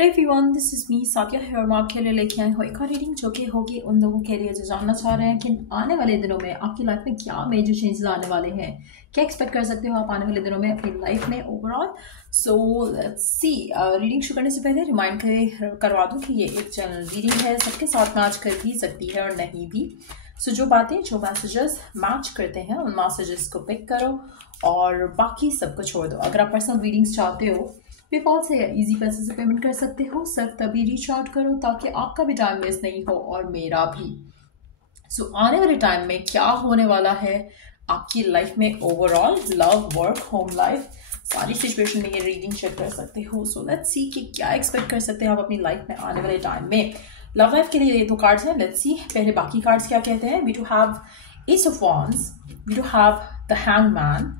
Everyone, this is me Sakiya here. मैं आपके लिए लेके आई हूँ एक और रीडिंग जो कि होगी उन लोगों के लिए जो जानना चाह रहे हैं कि आने वाले दिनों में आपकी लाइफ में क्या मेजर चेंजेस आने वाले हैं, क्या एक्सपेक्ट कर सकते हो आप आने वाले दिनों में अपनी लाइफ में overall. So let's see. Reading शुरू करने से पहले रिमाइंड करवा दूँ कि ये एक जनरल रीडिंग है, सबके साथ मैच कर भी सकती है और नहीं भी। सो जो बातें जो मैसेजेस मैच करते हैं उन मैसेजेस को पिक करो और बाकी सबको छोड़ दो। अगर आप पर्सनल रीडिंग्स चाहते हो पेपॉल से या इजी पैसे से पेमेंट कर सकते हो। सिर्फ तभी रीच आउट करो ताकि आपका भी टाइम वेस्ट नहीं हो और मेरा भी। सो आने वाले टाइम में क्या होने वाला है आपकी लाइफ में overall, love, work, home life, सारी सिचुएशन में ये रीडिंग चेक कर सकते हो। सो लेट्स सी कि क्या एक्सपेक्ट कर सकते हैं आप अपनी लाइफ में आने वाले टाइम में। लव लाइफ के लिए ये दो कार्ड्स हैं। लेट्स सी पहले बाकी कार्ड्स क्या कहते हैं। We do have ace of wands, we do have the hangman,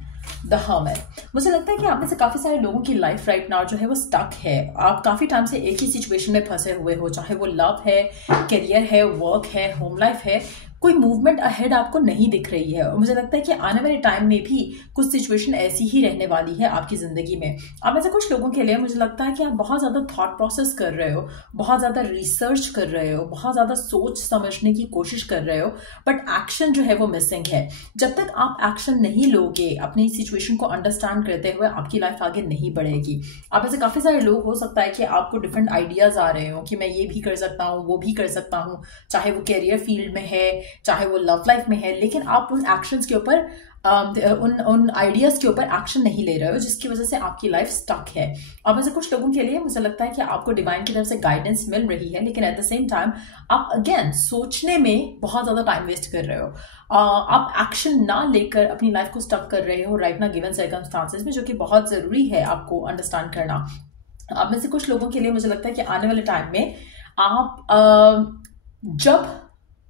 the hermit. मुझे लगता है कि आप में से काफी सारे लोगों की लाइफ राइट नाउ जो है वो स्टक है। आप काफी टाइम से एक ही सिचुएशन में फंसे हुए हो, चाहे वो लव है, करियर है, वर्क है, होम लाइफ है। कोई मूवमेंट अहेड आपको नहीं दिख रही है और मुझे लगता है कि आने वाले टाइम में भी कुछ सिचुएशन ऐसी ही रहने वाली है आपकी जिंदगी में। आप में से कुछ लोगों के लिए मुझे लगता है कि आप बहुत ज्यादा थॉट प्रोसेस कर रहे हो, बहुत ज्यादा रिसर्च कर रहे हो, बहुत ज्यादा सोच समझने की कोशिश कर रहे हो, बट एक्शन जो है वो मिसिंग है। जब तक आप एक्शन नहीं लोगे अपनी सिचुएशन को अंडरस्टैंड करते हुए, आपकी लाइफ आगे नहीं बढ़ेगी। आप में से काफी सारे लोग हो सकता है कि आपको डिफरेंट आइडियाज आ रहे हो कि मैं ये भी कर सकता हूँ, वो भी कर सकता हूँ, चाहे वो कैरियर फील्ड में है, चाहे वो लव लाइफ में है, लेकिन आप उन एक्शंस के ऊपर उन आइडियाज के ऊपर एक्शन नहीं ले रहे हो, जिसकी वजह से आपकी लाइफ स्टक है। अब ऐसे कुछ लोगों के लिए मुझे लगता है कि आपको डिवाइन की तरफ से गाइडेंस मिल रही है, लेकिन एट द सेम टाइम आप अगेन सोचने में बहुत ज्यादा टाइम वेस्ट कर रहे हो। आप एक्शन ना लेकर अपनी लाइफ को स्टक कर रहे हो राइट ना गिवन सर्कमस्टांसेस में, जो कि बहुत जरूरी है आपको अंडरस्टैंड करना। अब में से कुछ लोगों के लिए मुझे लगता है कि आने वाले टाइम में आप जब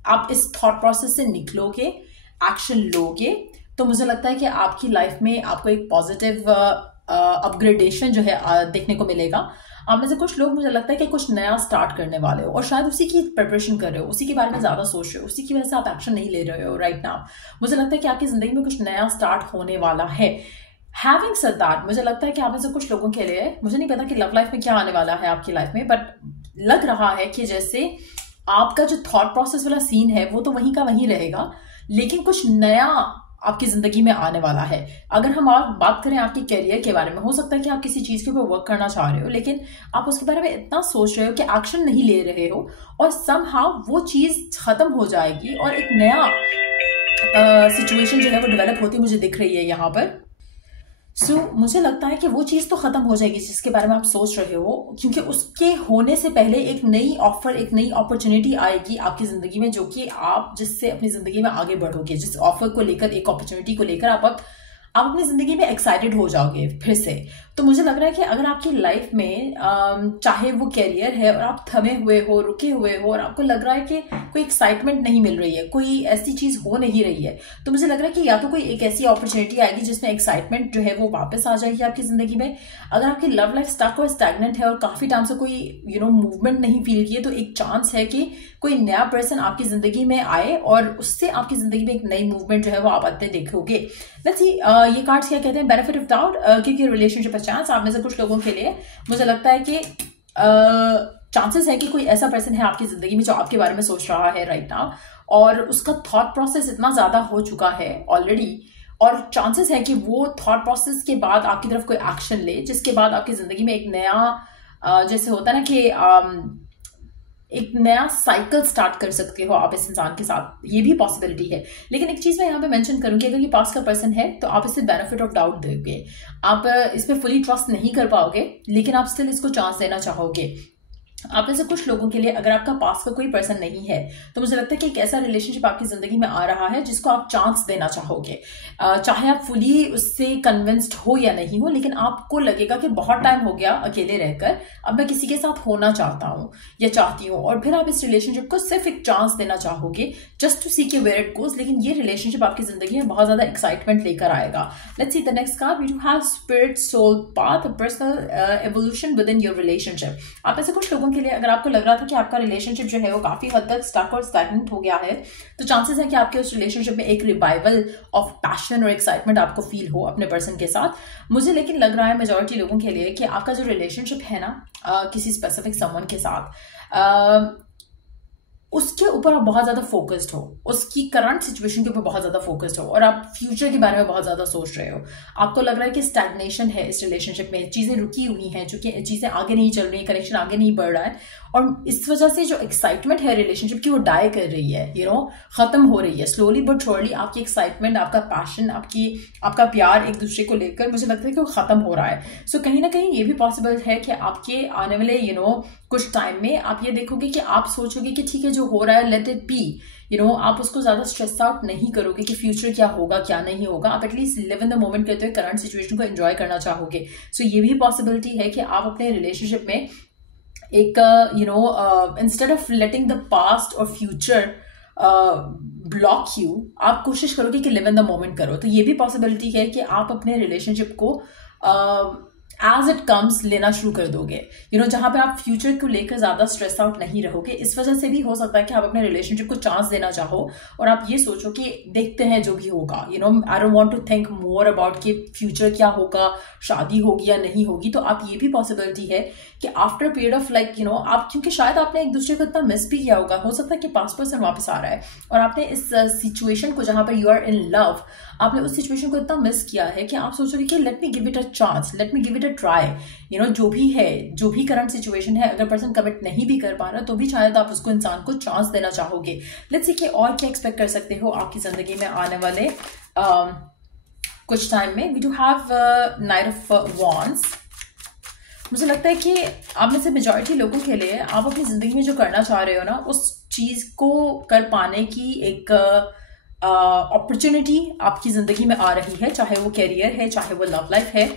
आप इस थॉट प्रोसेस से निकलोगे, एक्शन लोगे, तो मुझे लगता है कि आपकी लाइफ में आपको एक पॉजिटिव अपग्रेडेशन जो है देखने को मिलेगा। आप में से कुछ लोग मुझे लगता है कि कुछ नया स्टार्ट करने वाले हो और शायद उसी की प्रिपरेशन कर रहे हो, उसी के बारे में ज्यादा सोच रहे हो, उसी की वजह से आप एक्शन नहीं ले रहे हो राइट नाउ। मुझे लगता है कि आपकी जिंदगी में कुछ नया स्टार्ट होने वाला है। हैविंग सेड दैट, मुझे लगता है कि आप में से कुछ लोगों के लिए, मुझे नहीं पता कि लव लाइफ में क्या आने वाला है आपकी लाइफ में, बट लग रहा है कि जैसे आपका जो थॉट प्रोसेस वाला सीन है वो तो वहीं का वहीं रहेगा, लेकिन कुछ नया आपकी जिंदगी में आने वाला है। अगर हम बात करें आपके करियर के बारे में, हो सकता है कि आप किसी चीज के ऊपर वर्क करना चाह रहे हो, लेकिन आप उसके बारे में इतना सोच रहे हो कि एक्शन नहीं ले रहे हो, और समहाउ वो चीज खत्म हो जाएगी और एक नया सिचुएशन जो है वो डेवलप होती मुझे दिख रही है यहाँ पर। मुझे लगता है कि वो चीज तो खत्म हो जाएगी जिसके बारे में आप सोच रहे हो, क्योंकि उसके होने से पहले एक नई ऑफर, एक नई अपॉर्चुनिटी आएगी आपकी जिंदगी में, जो कि आप जिससे अपनी जिंदगी में आगे बढ़ोगे। जिस ऑफर को लेकर, एक अपॉर्चुनिटी को लेकर आप अपनी जिंदगी में एक्साइटेड हो जाओगे फिर से। तो मुझे लग रहा है कि अगर आपकी लाइफ में चाहे वो कैरियर है और आप थमे हुए हो, रुके हुए हो, और आपको लग रहा है कि कोई एक्साइटमेंट नहीं मिल रही है, कोई ऐसी चीज हो नहीं रही है, तो मुझे लग रहा है कि या तो कोई एक ऐसी अपॉर्चुनिटी आएगी जिसमें एक्साइटमेंट जो है वो वापस आ जाएगी आपकी जिंदगी में। अगर आपकी लव लाइफ स्टक और स्टैग्नेंट है और काफी टाइम से कोई मूवमेंट नहीं फील की है, तो एक चांस है कि कोई नया पर्सन आपकी जिंदगी में आए और उससे आपकी जिंदगी में एक नई मूवमेंट जो है वो आप आते देखोगे। लेट्स सी ये कार्ड्स क्या कहते हैं। बेनिफिट ऑफ डाउट, क्योंकि रिलेशनशिप चांस, आप में से कुछ लोगों के लिए मुझे लगता है कि चांसेस है कि कोई ऐसा पर्सन है आपकी जिंदगी में जो आपके बारे में सोच रहा है राइट नाउ, और उसका थॉट प्रोसेस इतना ज्यादा हो चुका है ऑलरेडी, और चांसेस है कि वो थॉट प्रोसेस के बाद आपकी तरफ कोई एक्शन ले, जिसके बाद आपकी जिंदगी में एक नया जैसे होता है ना कि एक नया साइकिल स्टार्ट कर सकते हो आप इस इंसान के साथ, ये भी पॉसिबिलिटी है। लेकिन एक चीज मैं यहाँ पे मेंशन करूंगी, अगर ये पास का पर्सन है तो आप इसे बेनिफिट ऑफ डाउट दोगे, आप इस पे फुली ट्रस्ट नहीं कर पाओगे, लेकिन आप स्टिल इसको चांस देना चाहोगे। आप में से कुछ लोगों के लिए अगर आपका पास का कोई पर्सन नहीं है, तो मुझे लगता है कि एक ऐसा रिलेशनशिप आपकी जिंदगी में आ रहा है जिसको आप चांस देना चाहोगे। चाहे आप फुली उससे कन्विंस्ड हो या नहीं हो, लेकिन आपको लगेगा कि बहुत टाइम हो गया अकेले रहकर, अब मैं किसी के साथ होना चाहता हूँ या चाहती हूँ, और फिर आप इस रिलेशनशिप को सिर्फ एक चांस देना चाहोगे जस्ट टू सी के वेयर इट गोज। लेकिन ये रिलेशनशिप आपकी जिंदगी में बहुत ज्यादा एक्साइटमेंट लेकर आएगा। Let's see the next card. We do have spirit, soul, path, personal evolution within your relationship. आप ऐसे कुछ लोगों के लिए अगर आपको लग रहा था कि आपका रिलेशनशिप जो है वो काफी हद तक स्टक और स्टैग्नेंट हो गया है, तो चांसेस है कि आपके उस रिलेशनशिप में एक रिवाइवल ऑफ पैशन और एक्साइटमेंट आपको फील हो अपने पर्सन के साथ। मुझे लेकिन लग रहा है मेजॉरिटी लोगों के लिए कि आपका जो रिलेशनशिप है ना किसी स्पेसिफिक समवन के साथ, उसके ऊपर आप बहुत ज्यादा फोकस्ड हो, उसकी करंट सिचुएशन के ऊपर बहुत ज्यादा फोकस्ड हो और आप फ्यूचर के बारे में बहुत ज्यादा सोच रहे हो। आपको लग रहा है कि स्टैग्नेशन है इस रिलेशनशिप में, चीजें रुकी हुई हैं, चूंकि चीजें आगे नहीं चल रही, कनेक्शन आगे नहीं बढ़ रहा है और इस वजह से जो एक्साइटमेंट है रिलेशनशिप की वो डाई कर रही है, खत्म हो रही है स्लोली बट श्योरली। आपकी एक्साइटमेंट, आपका पैशन, आपका प्यार एक दूसरे को लेकर मुझे लगता है कि वो खत्म हो रहा है। सो कहीं ना कहीं ये भी पॉसिबल है कि आपके आने वाले कुछ टाइम में आप ये देखोगे कि आप सोचोगे कि ठीक है जो हो रहा है लेट इट बी, आप उसको ज्यादा स्ट्रेस आउट नहीं करोगे कि फ्यूचर क्या होगा क्या नहीं होगा। आप at least live in the moment कहते हुए करंट सिचुएशन को एंजॉय करना चाहोगे। सो ये भी पॉसिबिलिटी है कि आप अपने रिलेशनशिप में एक instead of letting the past और फ्यूचर ब्लॉक यू, आप कोशिश करोगे कि लिव इन द मोमेंट करो। तो ये भी पॉसिबिलिटी है कि आप अपने रिलेशनशिप को एज इट कम्स लेना शुरू कर दोगे, जहां पे आप फ्यूचर को लेकर ज्यादा स्ट्रेस आउट नहीं रहोगे। इस वजह से भी हो सकता है कि आप अपने रिलेशनशिप को चांस देना चाहो और आप ये सोचो कि देखते हैं जो भी होगा, I don't want to think more about कि फ्यूचर क्या होगा, शादी होगी या नहीं होगी। तो आप ये भी पॉसिबिलिटी है कि आफ्टर पीरियड ऑफ आप, क्योंकि शायद आपने एक दूसरे को इतना मिस भी किया होगा, हो सकता है कि पास्ट पर्सन वापस आ रहा है और आपने इस सिचुएशन को जहां पर यू आर इन लव, आपने उस सिचुएशन को इतना मिस किया है कि आप सोचोगे कि let me give it a chance, let me give it a try. जो भी है, जो भी करंट सिचुएशन है, अगर पर्सन कमिट नहीं भी कर पा रहा तो भी शायद आप उसको, इंसान को चांस देना चाहोगे। लेट्स सी कि और क्या एक्सपेक्ट कर सकते हो आपकी जिंदगी में आने वाले कुछ टाइम में। We do have knight of wands. मुझे लगता है कि आप में से मेजॉरिटी लोगों के लिए आप अपनी जिंदगी में जो करना चाह रहे हो ना, उस चीज को कर पाने की एक अपॉर्चुनिटी आपकी जिंदगी में आ रही है, चाहे वो कैरियर है, चाहे वो लव लाइफ है।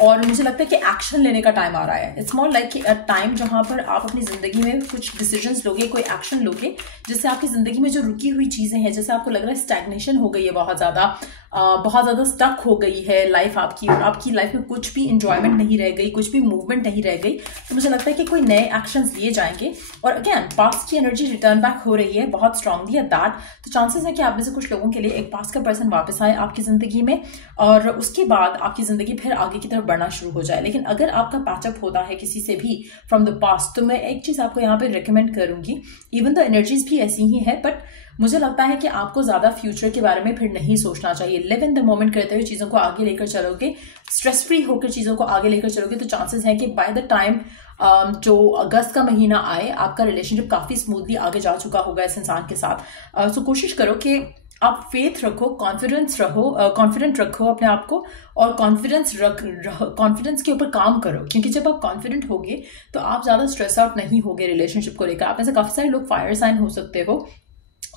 और मुझे लगता है कि एक्शन लेने का टाइम आ रहा है। It's more like a time जहां पर आप अपनी जिंदगी में कुछ डिसीजंस लोगे, कोई एक्शन लोगे, जिससे आपकी जिंदगी में जो रुकी हुई चीजें हैं, जैसे आपको लग रहा है स्टैग्नेशन हो गई है, बहुत ज्यादा स्टक हो गई है लाइफ आपकी और आपकी लाइफ में कुछ भी इंजॉयमेंट नहीं रह गई, कुछ भी मूवमेंट नहीं रह गई। तो मुझे लगता है कि कोई नए एक्शंस लिए जाएंगे और अगेन पास्ट की एनर्जी रिटर्न बैक हो रही है बहुत स्ट्रांगली एट दैट। तो चांसेस है कि आप में से कुछ लोगों के लिए एक पास्ट का पर्सन वापस आए आपकी जिंदगी में और उसके बाद आपकी जिंदगी फिर आगे की तरफ बढ़ना शुरू हो जाए। लेकिन अगर आपका पैचअप होता है किसी से भी फ्रॉम द पास्ट, तो मैं एक चीज आपको यहाँ पे रिकमेंड करूंगी, इवन द एनर्जीज भी ऐसी ही है, बट मुझे लगता है कि आपको ज्यादा फ्यूचर के बारे में फिर नहीं सोचना चाहिए। लिव इन द मोमेंट करते हुए चीजों को आगे लेकर चलोगे, स्ट्रेस फ्री होकर चीजों को आगे लेकर चलोगे, तो चांसेस है कि बाय द टाइम जो अगस्त का महीना आए, आपका रिलेशनशिप काफी स्मूथली आगे जा चुका होगा इस इंसान के साथ। सो कोशिश करो कि आप फेथ रखो, कॉन्फिडेंट रखो अपने आप को और कॉन्फिडेंस के ऊपर काम करो, क्योंकि जब आप कॉन्फिडेंट होगे तो आप ज्यादा स्ट्रेस आउट नहीं होगे रिलेशनशिप को लेकर। आप में से काफी सारे लोग फायर साइन हो सकते हो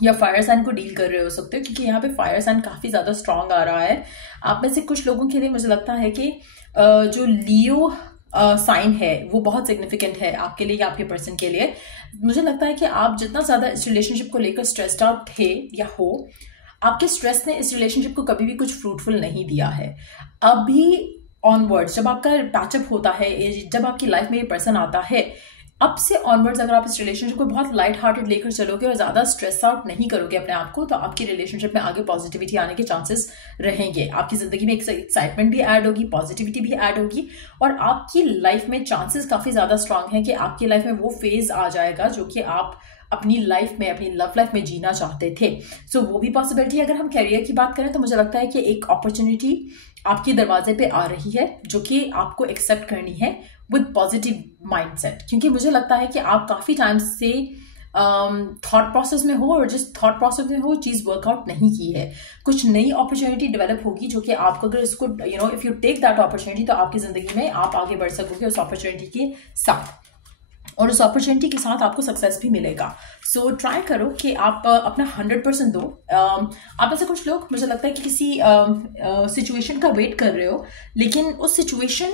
या फायर साइन को डील कर रहे हो सकते हो, क्योंकि यहाँ पे फायर साइन काफी ज्यादा स्ट्रांग आ रहा है। आप में से कुछ लोगों के लिए मुझे लगता है कि जो लियो साइन है वो बहुत सिग्निफिकेंट है आपके लिए या आपके पर्सन के लिए। मुझे लगता है कि आप जितना ज्यादा इस रिलेशनशिप को लेकर स्ट्रेस्ड आउट थे या हो, आपके स्ट्रेस ने इस रिलेशनशिप को कभी भी कुछ फ्रूटफुल नहीं दिया है। अभी ऑनवर्ड्स जब आपका पैचअप होता है, जब आपकी लाइफ में ये पर्सन आता है, अब से ऑनवर्ड्स अगर आप इस रिलेशनशिप को बहुत लाइट हार्टेड लेकर चलोगे और ज्यादा स्ट्रेस आउट नहीं करोगे अपने आप को, तो आपकी रिलेशनशिप में आगे पॉजिटिविटी आने के चांसेस रहेंगे। आपकी जिंदगी में एक एक्साइटमेंट भी ऐड होगी, पॉजिटिविटी भी ऐड होगी और आपकी लाइफ में चांसेस काफी ज्यादा स्ट्रांग है कि आपकी लाइफ में वो फेज आ जाएगा जो कि आप अपनी लाइफ में, अपनी लव लाइफ में जीना चाहते थे। सो वो भी पॉसिबिलिटी। अगर हम कैरियर की बात करें तो मुझे लगता है कि एक अपॉर्चुनिटी आपके दरवाजे पे आ रही है जो कि आपको एक्सेप्ट करनी है विद पॉजिटिव माइंडसेट, क्योंकि मुझे लगता है कि आप काफी टाइम से थॉट प्रोसेस में हो और जिस थॉट प्रोसेस में हो चीज वर्कआउट नहीं की है। कुछ नई अपॉर्चुनिटी डेवलप होगी जो कि आपको, अगर इसको if you take that opportunity, तो आपकी जिंदगी में आप आगे बढ़ सकोगे उस अपॉर्चुनिटी के साथ और उस अपॉर्चुनिटी के साथ आपको सक्सेस भी मिलेगा। सो ट्राई करो कि आप अपना 100% दो। आप में से कुछ लोग, मुझे लगता है कि किसी सिचुएशन का वेट कर रहे हो, लेकिन उस सिचुएशन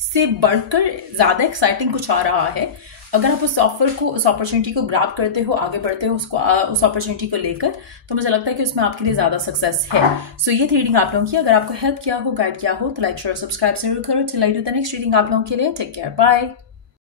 से बढ़कर ज्यादा एक्साइटिंग कुछ आ रहा है। अगर आप उस ऑफर को, उस अपॉर्चुनिटी को ग्रैब करते हो, आगे बढ़ते हो उसको, उस अपॉर्चुनिटी को लेकर, तो मुझे लगता है कि उसमें आपके लिए ज्यादा सक्सेस है। सो ये थी रीडिंग आप लोगों की। अगर आपको हेल्प किया हो, गाइड किया हो, तो लाइक शेयर सब्सक्राइब जरूर करो। Till I do the next reading आप लोगों के लिए। Take care, bye.